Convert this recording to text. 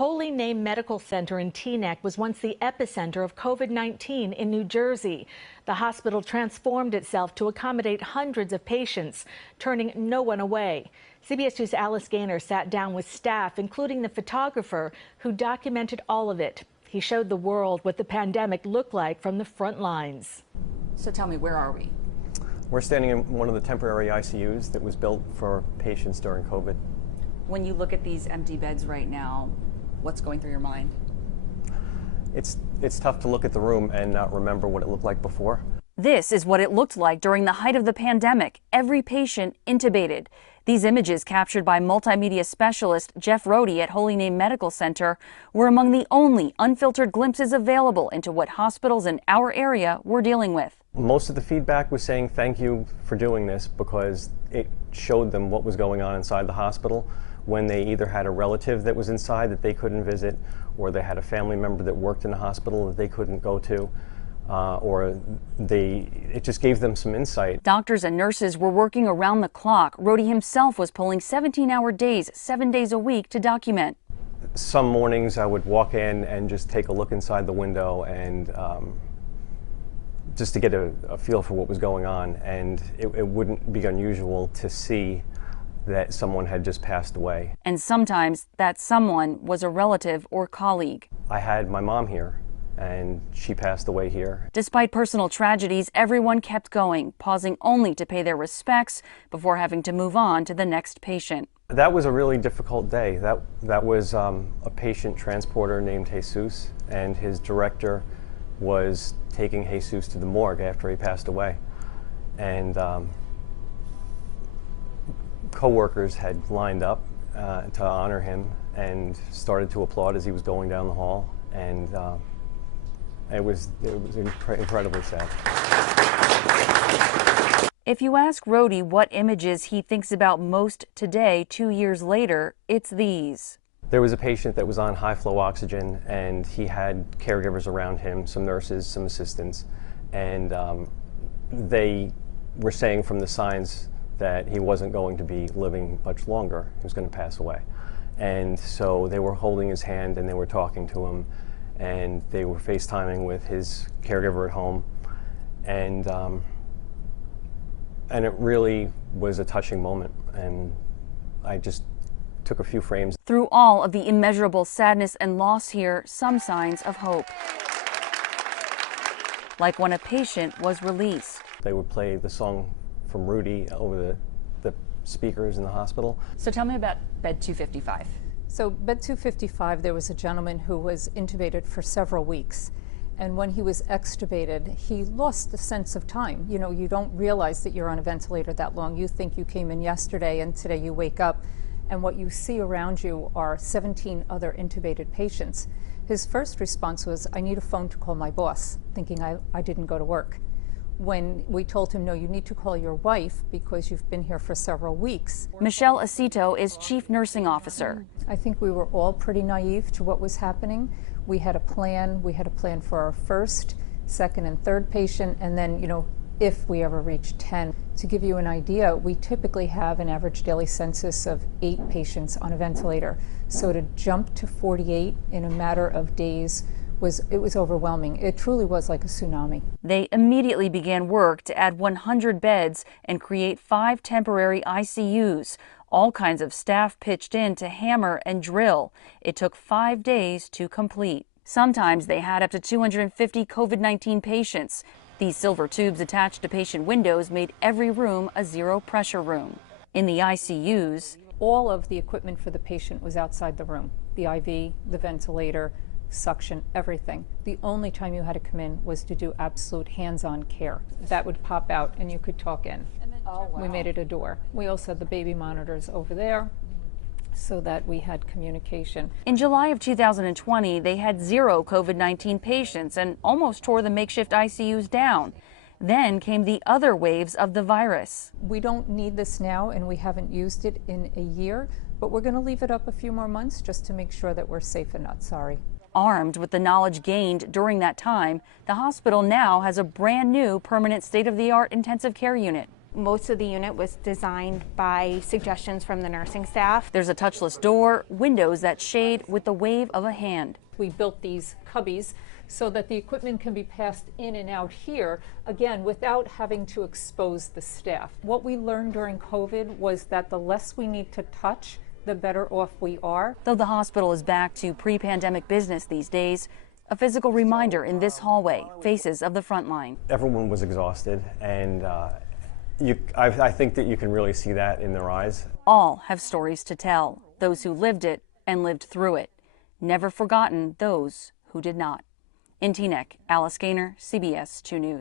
Holy Name Medical Center in Teaneck was once the epicenter of COVID-19 in New Jersey. The hospital transformed itself to accommodate hundreds of patients, turning no one away. CBS 2's Alice Gaynor sat down with staff, including the photographer who documented all of it. He showed the world what the pandemic looked like from the front lines. So tell me, where are we? We're standing in one of the temporary ICUs that was built for patients during COVID. When you look at these empty beds right now, what's going through your mind? It's tough to look at the room and not remember what it looked like before. This is what it looked like during the height of the pandemic. Every patient intubated. These images, captured by multimedia specialist Jeff Rohde at Holy Name Medical Center, were among the only unfiltered glimpses available into what hospitals in our area were dealing with. Most of the feedback was saying thank you for doing this, because it showed them what was going on inside the hospital when they either had a relative that was inside that they couldn't visit, or they had a family member that worked in the hospital that they couldn't go to, it just gave them some insight. Doctors and nurses were working around the clock. Rohde himself was pulling 17-hour days, 7 days a week to document. Some mornings I would walk in and just take a look inside the window and just to get a feel for what was going on, and it wouldn't be unusual to see that someone had just passed away. And sometimes that someone was a relative or colleague. I had my mom here, and she passed away here. Despite personal tragedies, everyone kept going, pausing only to pay their respects before having to move on to the next patient. That was a really difficult day. That was a patient transporter named Jesus, and his director was taking Jesus to the morgue after he passed away. And co-workers had lined up to honor him and started to applaud as he was going down the hall, and it was incredibly sad. If you ask Rohde what images he thinks about most today, 2 years later, it's these. There was a patient that was on high-flow oxygen, and he had caregivers around him, some nurses, some assistants, and they were saying from the signs that he wasn't going to be living much longer. He was going to pass away. And so they were holding his hand and they were talking to him, and they were FaceTiming with his caregiver at home. And it really was a touching moment, and I just took a few frames. Through all of the immeasurable sadness and loss here, some signs of hope. Like when a patient was released. They would play the song from Rudy over the speakers in the hospital. So tell me about bed 255. So bed 255, there was a gentleman who was intubated for several weeks. And when he was extubated, he lost the sense of time. You know, you don't realize that you're on a ventilator that long. You think you came in yesterday, and today you wake up and what you see around you are 17 other intubated patients. His first response was, I need a phone to call my boss, thinking I didn't go to work. When we told him, no, you need to call your wife because you've been here for several weeks. Michelle Acito is Chief Nursing Officer. I think we were all pretty naive to what was happening. We had a plan. We had a plan for our first, second, and third patient, and then, you know, if we ever reach 10. To give you an idea, we typically have an average daily census of 8 patients on a ventilator. So to jump to 48 in a matter of days was overwhelming. It truly was like a tsunami. They immediately began work to add 100 beds and create 5 temporary ICUs. All kinds of staff pitched in to hammer and drill. It took 5 days to complete. Sometimes they had up to 250 COVID-19 patients. These silver tubes attached to patient windows made every room a zero-pressure room. In the ICUs, all of the equipment for the patient was outside the room. The IV, the ventilator, suction, everything. The only time you had to come in was to do absolute hands-on care. That would pop out and you could talk in. Oh, wow. We made it a door. We also had the baby monitors over there so that we had communication. In July of 2020, they had 0 COVID-19 patients and almost tore the makeshift ICUs down. Then came the other waves of the virus. We don't need this now, and we haven't used it in a year, but we're going to leave it up a few more months just to make sure that we're safe and not sorry. Armed with the knowledge gained during that time, the hospital now has a brand new permanent state-of-the-art intensive care unit. Most of the unit was designed by suggestions from the nursing staff. There's a touchless door, windows that shade with the wave of a hand. We built these cubbies so that the equipment can be passed in and out here, again, without having to expose the staff. What we learned during COVID was that the less we need to touch, the better off we are. Though the hospital is back to pre-pandemic business these days, a physical reminder in this hallway, faces of the front line. Everyone was exhausted, and I think that you can really see that in their eyes. All have stories to tell, those who lived it and lived through it. Never forgotten those who did not. In Teaneck, Alice Gaynor, CBS 2 News.